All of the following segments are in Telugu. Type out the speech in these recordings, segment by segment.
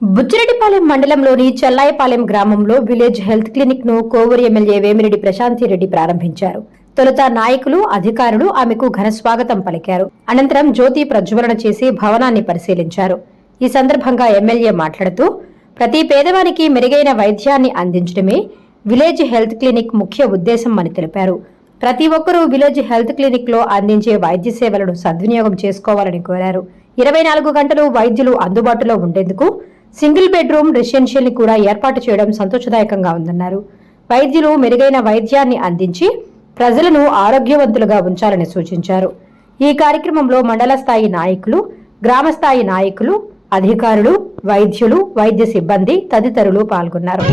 బుచ్చిరెడ్డిపాలెం మండలంలోని చెల్లాయపాలెం గ్రామంలో విలేజ్ హెల్త్ క్లినిక్ ను కోవూరు ఎమ్మెల్యే వేమిరెడ్డి ప్రశాంతిరెడ్డి ప్రారంభించారు. తొలుత నాయకులు, అధికారులు ఆమెకు ఘన స్వాగతం పలికారు. అనంతరం జ్యోతి ప్రజ్వలన చేసి భవనాన్ని పరిశీలించారు. ఈ సందర్భంగా ఎమ్మెల్యే మాట్లాడుతూ, ప్రతి పేదవానికి మెరుగైన వైద్యాన్ని అందించడమే విలేజ్ హెల్త్ క్లినిక్ ముఖ్య ఉద్దేశం అని తెలిపారు. ప్రతి ఒక్కరూ విలేజ్ హెల్త్ క్లినిక్ లో అందించే వైద్య సేవలను సద్వినియోగం చేసుకోవాలని కోరారు. 24 గంటలు వైద్యులు అందుబాటులో ఉండేందుకు సింగిల్ బెడ్రూమ్ రెసిడెన్షియల్ ని కూడా ఏర్పాటు చేయడం సంతోషదాయకంగా ఉందన్నారు. వైద్యులు మెరుగైన వైద్యాన్ని అందించి ప్రజలను ఆరోగ్యవంతులుగా ఉంచాలని సూచించారు. ఈ కార్యక్రమంలో మండల స్థాయి నాయకులు, గ్రామ స్థాయి నాయకులు, అధికారులు, వైద్యులు, వైద్య సిబ్బంది తదితరులు పాల్గొన్నారు.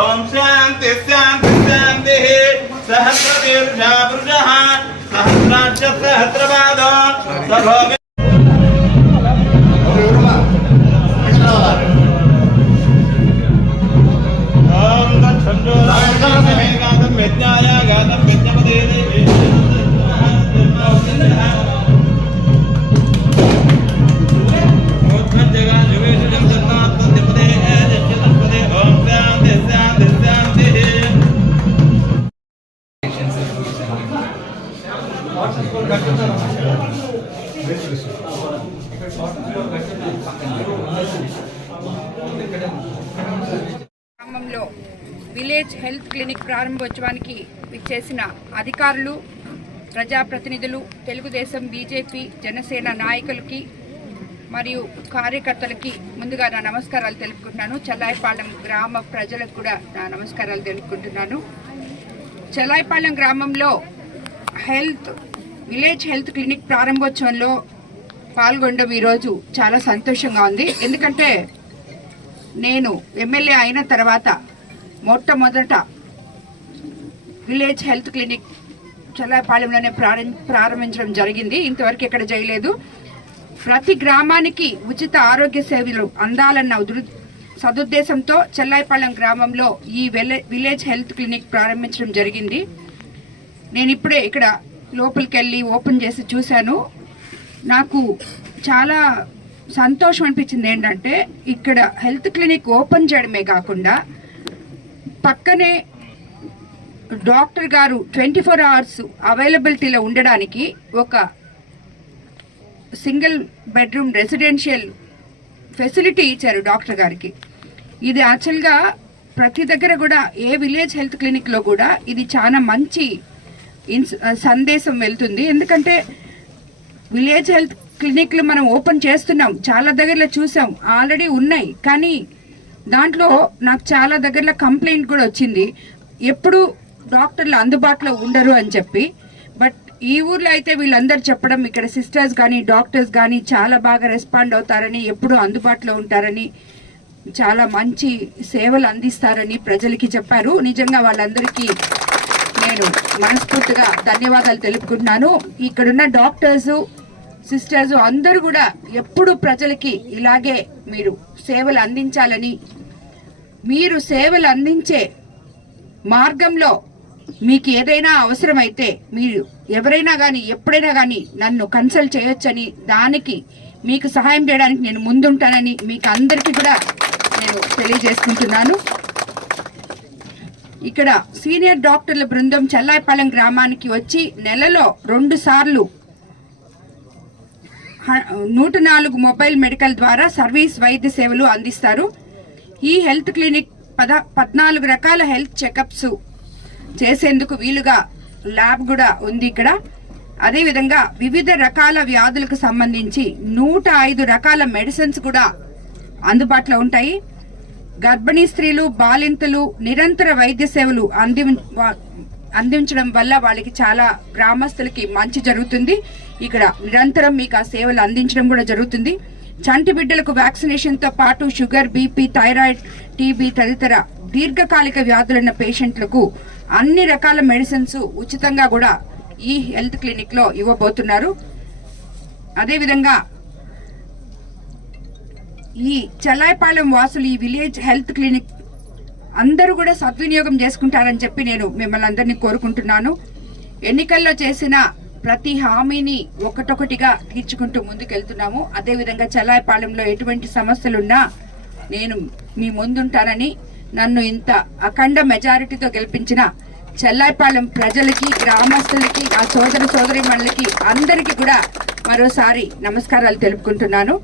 ओम शांति शांति शांति सहस्रदीर्घा पुरुषः सहस्राक्ष सहस्रपादो सभोग ओम तत्संजोराय गातं विज्ञाय गातं विज्ञपदे గ్రామంలో విలేజ్ హెల్త్ క్లినిక్ ప్రారంభోత్సవానికి విచ్చేసిన అధికారులు, ప్రజాప్రతినిధులు, తెలుగుదేశం, బీజేపీ, జనసేన నాయకులకి మరియు కార్యకర్తలకి ముందుగా నా నమస్కారాలు తెలుపుకుంటున్నాను. చెల్లాయపాలెం గ్రామ ప్రజలకు కూడా నా నమస్కారాలు తెలుపుకుంటున్నాను. చెల్లాయపాలెం గ్రామంలో విలేజ్ హెల్త్ క్లినిక్ ప్రారంభోత్సవంలో పాల్గొనడం ఈరోజు చాలా సంతోషంగా ఉంది. ఎందుకంటే నేను ఎమ్మెల్యే అయిన తర్వాత మొట్టమొదట విలేజ్ హెల్త్ క్లినిక్ చెల్లాయపాలెంలోనే ప్రారంభించడం జరిగింది. ఇంతవరకు ఎక్కడ చేయలేదు. ప్రతి గ్రామానికి ఉచిత ఆరోగ్య సేవలు అందాలన్న సదుద్దేశంతో చెల్లాయపాలెం గ్రామంలో ఈ విలేజ్ హెల్త్ క్లినిక్ ప్రారంభించడం జరిగింది. నేను ఇప్పుడే ఇక్కడ లోపలికి వెళ్ళి ఓపెన్ చేసి చూశాను. నాకు చాలా సంతోషం అనిపించింది. ఏంటంటే ఇక్కడ హెల్త్ క్లినిక్ ఓపెన్ చేయడమే కాకుండా పక్కనే డాక్టర్ గారు 24 అవర్స్ అవైలబిలిటీలో ఉండడానికి ఒక సింగిల్ బెడ్రూమ్ రెసిడెన్షియల్ ఫెసిలిటీ ఇచ్చారు డాక్టర్ గారికి. ఇది యాక్చువల్గా ప్రతి దగ్గర కూడా ఏ విలేజ్ హెల్త్ క్లినిక్లో కూడా ఇది చాలా మంచి సందేశం వెళ్తుంది. ఎందుకంటే విలేజ్ హెల్త్ క్లినిక్లు మనం ఓపెన్ చేస్తున్నాం, చాలా దగ్గరలో చూసాం, ఆల్రెడీ ఉన్నాయి. కానీ దాంట్లో నాకు చాలా దగ్గరలో కంప్లైంట్ కూడా వచ్చింది, ఎప్పుడు డాక్టర్లు అందుబాటులో ఉండరు అని చెప్పి. బట్ ఈ ఊర్లో అయితే వీళ్ళందరూ చెప్పడం, ఇక్కడ సిస్టర్స్ కానీ డాక్టర్స్ కానీ చాలా బాగా రెస్పాండ్ అవుతారని, ఎప్పుడు అందుబాటులో ఉంటారని, చాలా మంచి సేవలు అందిస్తారని ప్రజలకి చెప్పారు. నిజంగా వాళ్ళందరికీ నేను మనస్ఫూర్తిగా ధన్యవాదాలు తెలుపుకుంటున్నాను. ఇక్కడున్న డాక్టర్స్, సిస్టర్స్ అందరూ కూడా ఎప్పుడు ప్రజలకి ఇలాగే మీరు సేవలు అందించాలని, మీరు సేవలు అందించే మార్గంలో మీకు ఏదైనా అవసరమైతే మీరు ఎవరైనా కానీ ఎప్పుడైనా కానీ నన్ను కన్సల్ట్ చేయొచ్చని, దానికి మీకు సహాయం చేయడానికి నేను ముందుంటానని మీకు అందరికీ కూడా నేను తెలియజేసుకుంటున్నాను. ఇక్కడ సీనియర్ డాక్టర్ల బృందం చెల్లాయపాలెం గ్రామానికి వచ్చి నెలలో 2 సార్లు 104 మొబైల్ మెడికల్ ద్వారా సర్వీస్ వైద్య సేవలు అందిస్తారు. ఈ హెల్త్ క్లినిక్ 14 రకాల హెల్త్ చెకప్స్ చేసేందుకు వీలుగా ల్యాబ్ కూడా ఉంది ఇక్కడ. అదేవిధంగా వివిధ రకాల వ్యాధులకు సంబంధించి 105 రకాల మెడిసిన్స్ కూడా అందుబాటులో ఉంటాయి. గర్భిణీ స్త్రీలు, బాలింతలు నిరంతర వైద్య సేవలు అందించడం వల్ల వాళ్ళకి చాలా గ్రామస్తులకి మంచి జరుగుతుంది. ఇక్కడ నిరంతరం మీకు ఆ సేవలు అందించడం కూడా జరుగుతుంది. చంటి బిడ్డలకు వ్యాక్సినేషన్తో పాటు షుగర్, బీపీ, థైరాయిడ్, టీబీ తదితర దీర్ఘకాలిక వ్యాధులున్న పేషెంట్లకు అన్ని రకాల మెడిసిన్స్ ఉచితంగా కూడా ఈ హెల్త్ క్లినిక్ లో ఇవ్వబోతున్నారు. అదేవిధంగా ఈ చెల్లాయిపాలెం వాసులు ఈ విలేజ్ హెల్త్ క్లినిక్ అందరూ కూడా సద్వినియోగం చేసుకుంటారని చెప్పి నేను మిమ్మల్ని అందరినీ కోరుకుంటున్నాను. ఎన్నికల్లో చేసిన ప్రతి హామీని ఒకటొకటిగా తీర్చుకుంటూ ముందుకెళ్తున్నాము. అదేవిధంగా చెల్లాయిపాలెంలో ఎటువంటి సమస్యలున్నా నేను మీ ముందుంటానని, నన్ను ఇంత అఖండ మెజారిటీతో గెలిపించిన చెల్లాయిపాలెం ప్రజలకి, గ్రామస్తులకి, ఆ సోదర సోదరీమణులకి అందరికీ కూడా మరోసారి నమస్కారాలు తెలుపుకుంటున్నాను.